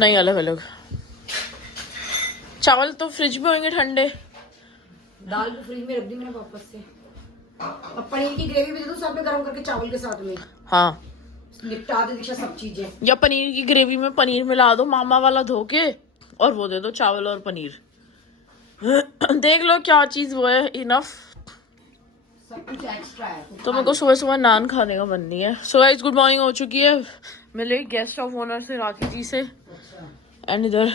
नहीं, अलग अलग। चावल तो फ्रिज में होंगे ठंडे। दाल भी फ्रिज में रख दी मैंने वापस से। अब पनीर की ग्रेवी भी दे दो साथ में गरम करके चावल के साथ में। हाँ, निपटा दे दीक्षा सब चीजें। या पनीर की ग्रेवी में पनीर मिला दो मामा वाला धो के, और वो दे दो चावल और पनीर। देख लो क्या चीज वो है, इनफ। सब कुछ एक्स्ट्रा है तो मेरे को सुबह सुबह नान खाने का मन नहीं है। सो गाइस, गुड मॉर्निंग हो चुकी है। मिले गेस्ट ऑफ ऑनर से, राखी जी से। एंड इधर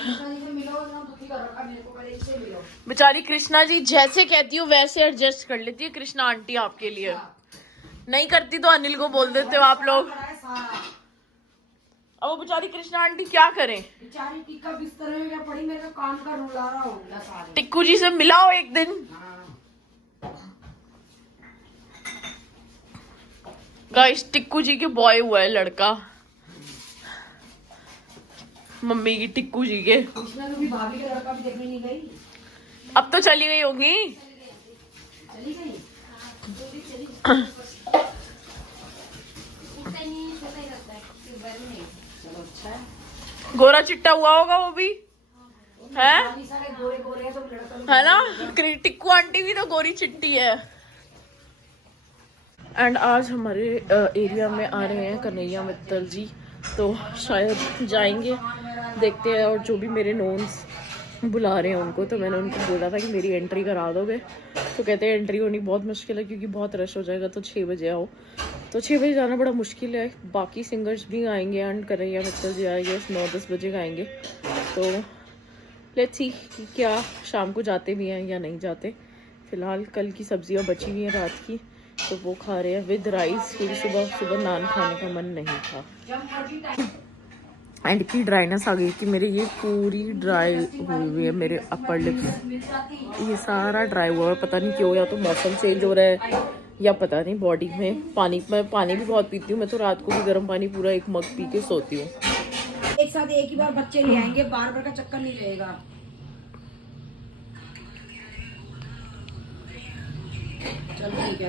बेचारी कृष्णा जी जैसे कहती हो वैसे एडजस्ट कर लेती है कृष्णा आंटी आपके लिए। नहीं करती तो अनिल को बोल देते हो आप लोग। अब वो बेचारी कृष्णा आंटी क्या करें? बेचारी टिक्का बिस्तर में क्या पड़ी, मेरे को काम का रुलारा होगा सारे। टिक्कू जी से मिलाओ एक दिन। गाइस, टिक्कू जी के बॉय हुआ है लड़का, मम्मी की टिक्कू जी के। कृष्णा कभी भाभी का लड़का भी देखने नहीं गई? अब तो चली गई होगी। चली गई। चलो अच्छा है। गोरा चिट्टा हुआ होगा वो भी है, सारे गोरे गोरे हैं, सब लड़का है ना? टिक्कू आंटी भी तो गोरी चिट्टी है। एंड आज हमारे एरिया में आ रहे हैं कन्हैया मित्तल जी, तो शायद जाएंगे, देखते हैं। और जो भी मेरे नोन्स बुला रहे हैं उनको, तो मैंने उनको बोला था कि मेरी एंट्री करा दोगे, तो कहते हैं एंट्री होनी बहुत मुश्किल है क्योंकि बहुत रश हो जाएगा, तो 6 बजे आओ। तो 6 बजे जाना बड़ा मुश्किल है। बाकी सिंगर्स भी आएंगे एंड कन्हैया मित्तल जी आएंगे 9-10 बजे आएंगे। तो लेट्स सी कि क्या शाम को जाते भी हैं या नहीं जाते। फिलहाल कल की सब्जियां बची हुई हैं रात की, तो वो खा रहे हैं विद राइस, क्योंकि सुबह सुबह नान खाने का मन नहीं था। एंड की ड्राइनेस आ गई कि मेरे ये पूरी ड्राई हुई है, मेरे अपर लिप्स ये सारा ड्राई हुआ है। पता नहीं क्यों, या तो मौसम चेंज हो रहा है या पता नहीं बॉडी में पानी, मैं पानी भी बहुत पीती हूँ। मैं तो रात को भी गर्म पानी पूरा 1 मग पी के सोती हूँ। एक साथ एक ही बार बच्चे नहीं आएंगे, बार बार का चक्कर नहीं रहेगा।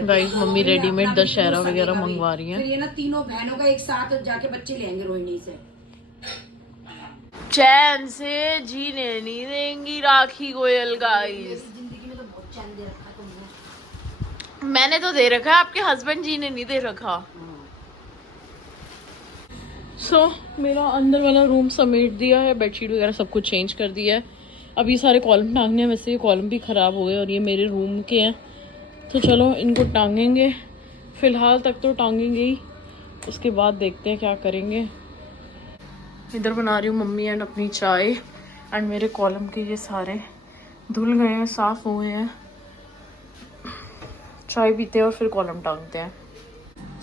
गाइस, मम्मी रेडीमेड दशहरा वगैरह मंगवा रही हैं। फिर ये ना तीनों बहनों का एक साथ जाके बच्चे ले आएंगे रोहिणी से। चैन से जीने नहीं देंगी राखी गोयल। गाइस, जिंदगी में तो बहुत चैन दे रखा तुमने। मैंने तो दे रखा है, आपके हस्बैंड जी ने नहीं दे रखा। सो मेरा अंदर वाला रूम समेट दिया है, बेडशीट वगैरह सब कुछ चेंज कर दिया है। अब ये सारे कॉलम टांगने हैं, वैसे ये कॉलम भी ख़राब हो गए और ये मेरे रूम के हैं, तो चलो इनको टांगेंगे। फ़िलहाल तक तो टांगेंगे ही, उसके बाद देखते हैं क्या करेंगे। इधर बना रही हूँ मम्मी एंड अपनी चाय, एंड मेरे कॉलम के ये सारे धुल गए हैं, साफ़ हुए हैं। चाय पीते हैं और फिर कॉलम टांगते हैं।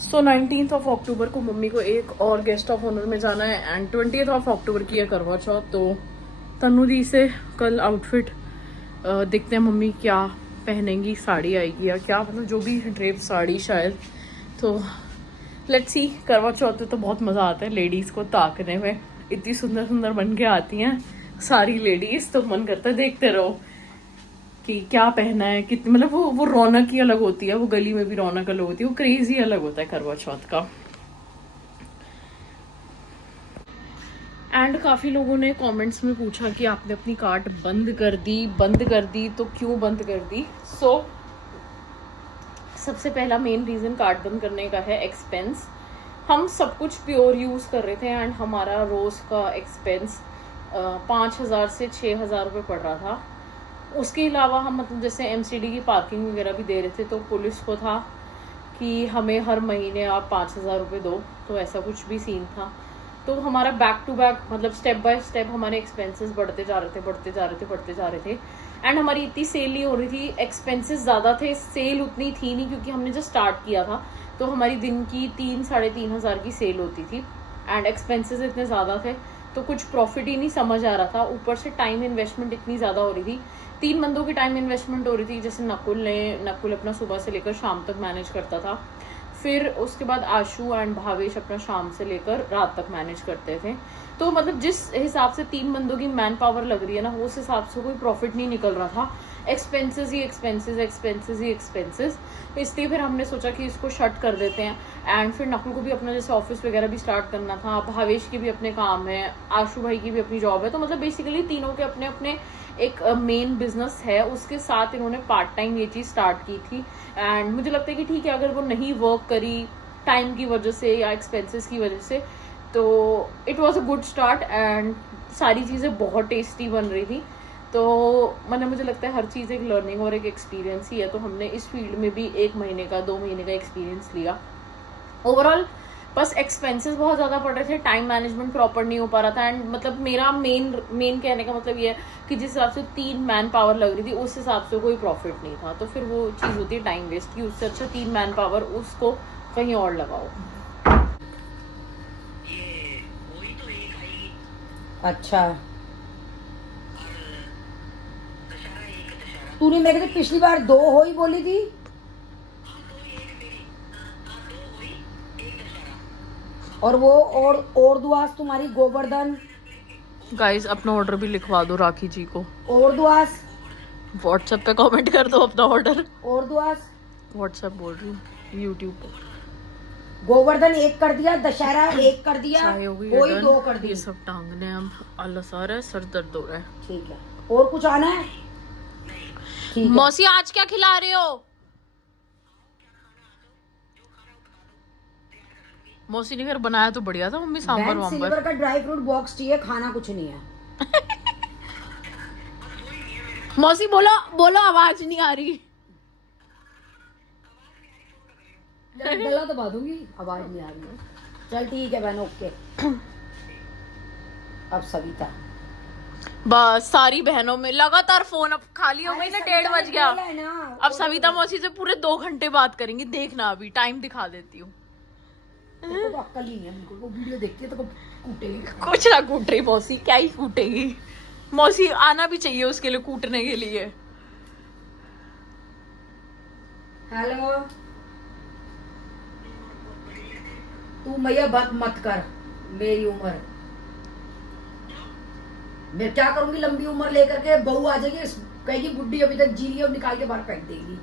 सो 19 अक्टूबर को मम्मी को एक और गेस्ट ऑफ ऑनर में जाना है एंड 20 अक्टूबर की है करवा चौथ। तो तनु दी से कल आउटफिट देखते हैं मम्मी क्या पहनेंगी, साड़ी आएगी या क्या, मतलब जो भी ड्रेप साड़ी शायद। तो लेट्स सी। करवा चौथ में तो बहुत मज़ा आता है लेडीज़ को ताकने में, इतनी सुंदर सुंदर बन के आती हैं सारी लेडीज़, तो मन करता है देखते रहो कि क्या पहना है, कितनी, मतलब वो रौनक ही अलग होती है, वो गली में भी रौनक अलग होती है, वो क्रेज ही अलग होता है करवा चौथ का। एंड काफ़ी लोगों ने कमेंट्स में पूछा कि आपने अपनी कार्ट बंद कर दी तो क्यों बंद कर दी। सो सबसे पहला मेन रीज़न कार्ट बंद करने का है एक्सपेंस। हम सब कुछ प्योर यूज़ कर रहे थे एंड हमारा रोज़ का एक्सपेंस 5,000 से 6,000 रुपये पड़ रहा था। उसके अलावा हम मतलब जैसे MCD की पार्किंग वगैरह भी दे रहे थे, तो पुलिस को था कि हमें हर महीने आप 5,000 रुपये दो, तो ऐसा कुछ भी सीन था। तो हमारा बैक टू बैक मतलब स्टेप बाय स्टेप हमारे एक्सपेंसेस बढ़ते जा रहे थे एंड हमारी इतनी सेल नहीं हो रही थी, एक्सपेंसेस ज़्यादा थे, सेल उतनी थी नहीं क्योंकि हमने जस्ट स्टार्ट किया था। तो हमारी दिन की 3-3,500 की सेल होती थी एंड एक्सपेंसेस इतने ज़्यादा थे, तो कुछ प्रॉफिट ही नहीं समझ आ रहा था। ऊपर से टाइम इन्वेस्टमेंट इतनी ज़्यादा हो रही थी, 3 बंदों की टाइम इन्वेस्टमेंट हो रही थी। जैसे नकुल अपना सुबह से लेकर शाम तक मैनेज करता था, फिर उसके बाद आशु एंड भावेश अपना शाम से लेकर रात तक मैनेज करते थे। तो मतलब जिस हिसाब से 3 बंदों की मैन पावर लग रही है ना, उस हिसाब से कोई प्रॉफिट नहीं निकल रहा था। एक्सपेंसेस ही एक्सपेंसेस, एक्सपेंसेस ही एक्सपेंसेस। इसलिए फिर हमने सोचा कि इसको शट कर देते हैं। एंड फिर नकुल को भी अपना जैसे ऑफिस वगैरह भी स्टार्ट करना था, भावेश की भी अपने काम है, आशु भाई की भी अपनी जॉब है, तो मतलब बेसिकली तीनों के अपने अपने एक मेन बिजनेस है, उसके साथ इन्होंने पार्ट टाइम ये चीज़ स्टार्ट की थी। एंड मुझे लगता है कि ठीक है, अगर वो नहीं वर्क करी टाइम की वजह से या एक्सपेंसेस की वजह से, तो it was a good start. And सारी चीज़ें बहुत टेस्टी बन रही थी। तो मैंने, मुझे लगता है हर चीज़ एक लर्निंग और एक एक्सपीरियंस ही है, तो हमने इस फील्ड में भी 1 महीने का 2 महीने का एक्सपीरियंस लिया। ओवरऑल बस एक्सपेंसेस बहुत ज़्यादा पड़ रहे थे, टाइम मैनेजमेंट प्रॉपर नहीं हो पा रहा था। एंड मतलब मेरा मेन कहने का मतलब ये है कि जिस हिसाब से 3 मैन पावर लग रही थी, उस हिसाब से कोई प्रॉफिट नहीं था। तो फिर वो चीज़ होती है टाइम वेस्ट की, उससे अच्छा 3 मैन पावर उसको कहीं और लगाओ। अच्छा, तूने मेरे से पिछली बार 2 हो ही बोली थी। और वो और दुआस तुम्हारी गोवर्धन। गाइस अपना ऑर्डर भी लिखवा दो राखी जी को। और दुआस व्हाट्सएप पे कमेंट कर दो अपना ऑर्डर। और दुआस व्हाट्सएप बोल रही हूँ, यूट्यूब पे। गोवर्धन 1 कर दिया, दशहरा 1 कर दिया, चाय हो गई, कोई डन। 2 कर दी। ये सब टांगने हम अल्लाह सारा है, सर दर्द हो रहा है। ठीक है, और कुछ आना है? ठीक है। मौसी आज क्या खिला रहे हो? मौसी ने घर बनाया तो बढ़िया था मम्मी, सांबर वांबर। सिल्वर का ड्राई फ्रूट बॉक्स चाहिए, खाना कुछ नहीं है। मौसी बोलो बोलो, आवाज नहीं आ रही। गला दबा दूंगी, आवाज नहीं आ रही है। चल ठीक है बहन, ओके। अब सविता, बस सारी बहनों में लगातार फोन, अब खाली हो गई ना, 1:30 बज गया। अब सविता मौसी से पूरे 2 घंटे बात करेंगी, देखना अभी टाइम दिखा देती हूँ। तो अक्ल ही नहीं है बिल्कुल, वो वीडियो देखती है तो कूटेगी। कुछ ना कूट रही मौसी, क्या ही कूटेगी। मौसी आना भी चाहिए उसके लिए, कूटने के लिए। हेलो, तू मैया बात मत कर। मेरी उम्र, मैं क्या करूंगी? लंबी उम्र लेकर के बहू आ जाएगी, कहेगी बुड्ढी अभी तक जी रही है, और निकाल के बाहर फेंक देगी।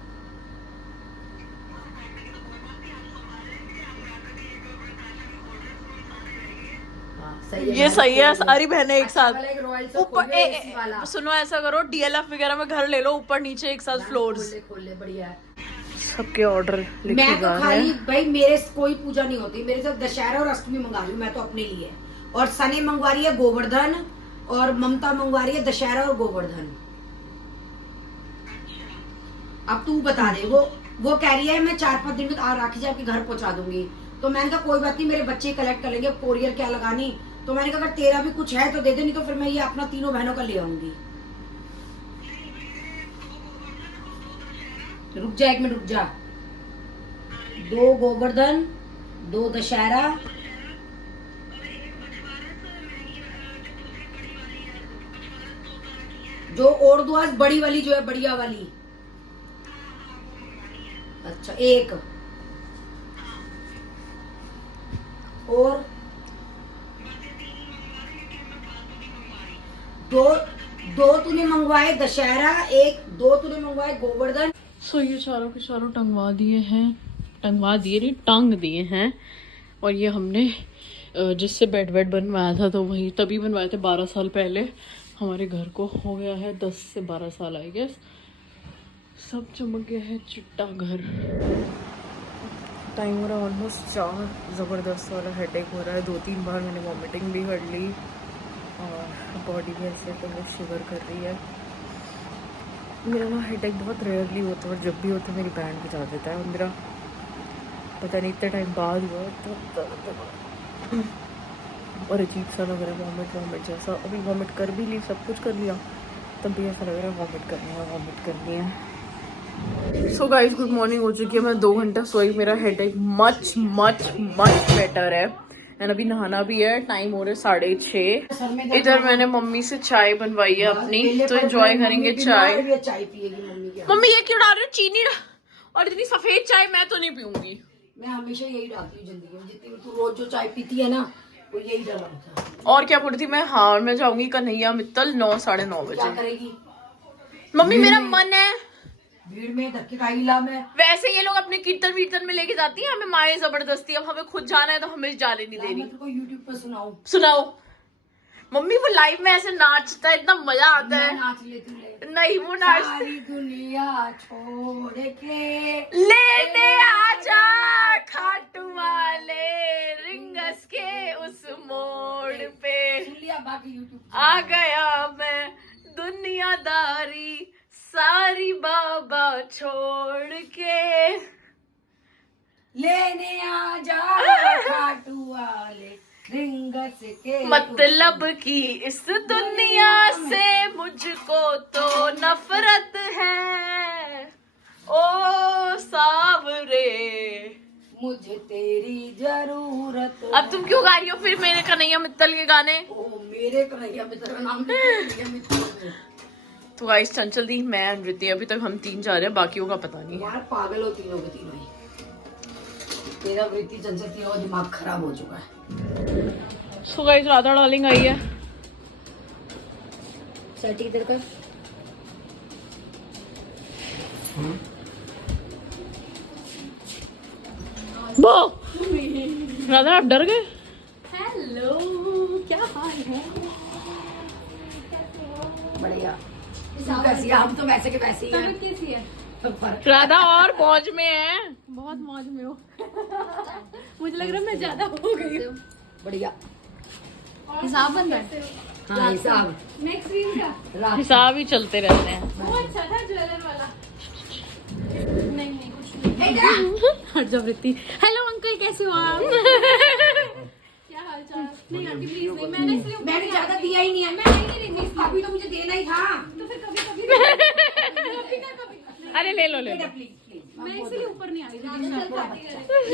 ये सही है, सारी बहनें एक साथ ऊपर। सुनो ऐसा करो, डीएलएफ वगैरह में घर ले लो, ऊपर नीचे एक साथ फ्लोर्स। खोल ले, बढ़िया है। सबके ऑर्डर लिखे मैं तो जा रहे खाली हैं। भाई, मेरे से कोई पूजा नहीं होती, मेरे साथ दशहरा और अष्टमी मंगा रही हूँ मैं तो अपने लिए। और सने मंगवा रही है गोवर्धन, और ममता मंगवा रही है दशहरा और गोवर्धन। अब तू बता दे, वो कह रही है मैं 4-5 दिन में राखी जी आपके घर पहुंचा दूंगी। तो मैंने कहा कोई बात नहीं, मेरे बच्चे कलेक्ट कर लेंगे, कोरियर क्या लगानी। तो मैंने कहा अगर तेरा भी कुछ है तो दे दे, नहीं तो फिर मैं ये अपना तीनों बहनों का ले आऊंगी। रुक जा 1 मिनट, रुक जा। 2 गोवर्धन, 2 दशहरा, जो और दुआस बड़ी वाली जो है, बढ़िया वाली। अच्छा 1 और 2 तूने मंगवाए दशहरा, 2 तूने मंगवाए गोवर्धन। सो ये चारों के चारों टंगवा दिए हैं, टंगवा दिए नहीं, टांग दिए हैं। और ये हमने जिससे बेड बनवाया था, तो वही तभी बनवाए थे 12 साल पहले। हमारे घर को हो गया है 10 से 12 साल आई गेस। सब चमक गया है, चिट्टा घर। टाइम हो रहा है ऑलमोस्ट 4। ज़बरदस्त वाला हेडेक हो रहा है, 2-3 बार मैंने वॉमिटिंग भी कर ली, और बॉडी भी ऐसे पहले शिवर कर रही है। मेरा ना हेडेक बहुत रेयरली होता है, और जब भी होता है मेरी बैंड बजा देता है, और मेरा पता नहीं इतने टाइम बाद हुआ तो दर्द और अजीब सा लग रहा है, वॉमिट जैसा। अभी वॉमिट कर भी ली, सब कुछ कर लिया, तब भी ऐसा लग रहा है वॉमिट करनी है। सो गाइज गुड मॉर्निंग हो चुकी है, मैं 2 घंटा सोई, मेरा हेडेक मच बेटर है। एंड अभी नहाना भी है, टाइम हो रहे 6:30। इधर मैंने मम्मी से चाय बनवाई है अपनी, तो एंजॉय करेंगे चाय। चाय पिएगी मम्मी की। मम्मी ये क्यों डाल रहे हो चीनी, और इतनी सफेद चाय मैं तो नहीं पीऊंगी। मैं हमेशा यही डालती हूँ जिंदगी में, जितनी तू रोज जो चाय पीती है ना, वो यही डर लगता है। और क्या बोल रही थी मैं, हाँ मैं जाऊंगी कन्हैया मित्तल 9 साढ़े 9 क्या बजे। करेगी? मम्मी मेरा मन है। भीड़ में धक्के खाई ला मैं। वैसे ये लोग अपने कीर्तन वीर्तन में लेके जाती हैं, हमें माए जबरदस्ती। अब हमें खुद जाना है तो हमें जाने नहीं दे मैं रही। तुमको यूट्यूब पर सुनाऊं? सुनाओ। मम्मी वो लाइव में ऐसे नाचता है, इतना मजा आता मैं है। नाच लेती हूँ। नहीं वो नाच सारी दुनिया छोड़ के लेने आजा खाटू वाले रिंगस के उस मोड़ पे सुन लिया, बाकी यूट्यूब आ गया मैं दुनियादारी सारी बाबा छोड़ के। लेने आजा खाटू वाले रिंगस के। मतलब कि इस दुनिया से मुझको तो नफरत है ओ सावरे। मुझे तेरी जरूरत। अब तुम क्यों गा रही हो फिर मेरे कन्हैया मित्तल के गाने? ओ मेरे कन्हैया मित्र का नाम कन्हैया मित्र। तो गाइस चंचल दी, मैं नृत्य, अभी तक हम 3 जा रहे हैं, बाकियों का पता नहीं। यार पागल हो तीनों के तीनों ही। तेरा वृत्ति चंचल तीनों का दिमाग खराब हो चुका है। So guys Radha darling I है। सर्टी इधर कर। बो राधा आप डर गए? हेलो, क्या हाल है? बढ़िया। तुम कैसी है? हम तो वैसे के वैसे ही हैं। तबीयत कैसी है? सब फर्क। राधा और मौज में है। बहुत मौज में हो। मुझे लग रहा है मैं ज्यादा हो गई हूँ। बढ़िया। हिसाब बन रहा है। हाँ हिसाब। नेक्स्ट वीक का रात हिसाब ही चलते रहते हैं। वो अच्छा था ज्वेलर वाला। नहीं नहीं कुछ नहीं। हट जा वृत्ति। हेलो अंकल, कैसे हो आप? क्या हाल चाल? नहीं आंटी प्लीज नहीं, मैंने इसलिए मैंने ज्यादा दिया ही नहीं है। मैं नहीं रही थी, अभी तो मुझे देना ही था। तो फिर कभी कभी अरे ले लो ले लो। बेटा प्लीज प्लीज। मैं इसलिए ऊपर नहीं आ रही थी।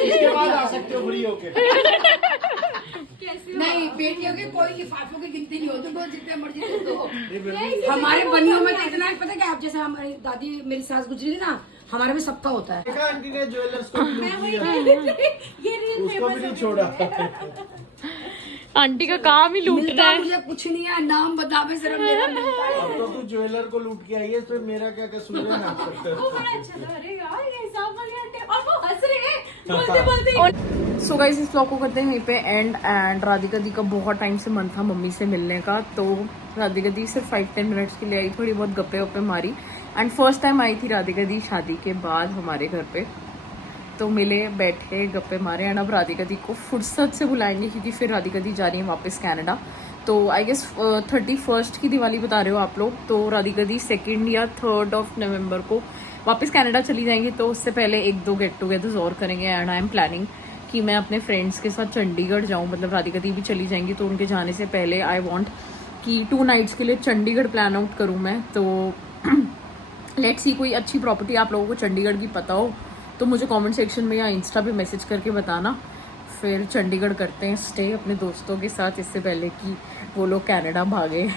इसके बाद आ सकते हो फ्री होके। कैसे हो? नहीं बेटियों के कोई लिफाफों की गिनती नहीं होती, बहुत जितने मर्जी दे दो। ये हमारे बनियों में तो इतना है, पता है क्या, आप जैसे हमारी दादी मेरी सास गुजरी थी ना, हमारे में सबका होता है। देखा आंटी ने ज्वेलर्स को भी लूट लिया, ये रील उसको भी नहीं छोड़ा। आंटी का काम ही लूटना मिलता है। मुझे कुछ नहीं है, नाम बता में सिर्फ मेरा मिलता है। अब तो तू ज्वेलर को लूट के आई है, तो मेरा क्या कसूर है ना? वो बड़ा अच्छा था। अरे यार ये हिसाब वाली आंटी, और वो हंस रहे हैं बोलते बोलते। सो गाइस इस व्लॉग को करते हैं यहीं पे एंड राधिका दी का बहुत टाइम से मन था मम्मी से मिलने का, तो राधिका दी सिर्फ 5-10 मिनट्स के लिए आई, थोड़ी बहुत गप्पे वप्पे मारी। एंड फर्स्ट टाइम आई थी राधिका दी शादी के बाद हमारे घर पे, तो मिले बैठे गप्पे मारे। एंड अब राधिका दी को फुर्सत से बुलाएंगे क्योंकि फिर राधिका दी जा रही है वापस कनाडा। तो आई गेस 31 की दिवाली बता रहे हो आप लोग, तो राधिका दी 2 या 3 नवंबर को वापस कनाडा चली जाएंगी। तो उससे पहले 1-2 गेट टुगेदर्स और करेंगे। एंड आई एम प्लानिंग कि मैं अपने फ्रेंड्स के साथ चंडीगढ़ जाऊँ, मतलब राधिका दी भी चली जाएंगी, तो उनके जाने से पहले आई वॉन्ट कि 2 नाइट्स के लिए चंडीगढ़ प्लान आउट करूँ मैं। तो लेट्स सी कोई अच्छी प्रॉपर्टी आप लोगों को चंडीगढ़ की पता हो तो मुझे कमेंट सेक्शन में या इंस्टा पे मैसेज करके बताना। फिर चंडीगढ़ करते हैं स्टे अपने दोस्तों के साथ, इससे पहले कि वो लोग कनाडा भागे।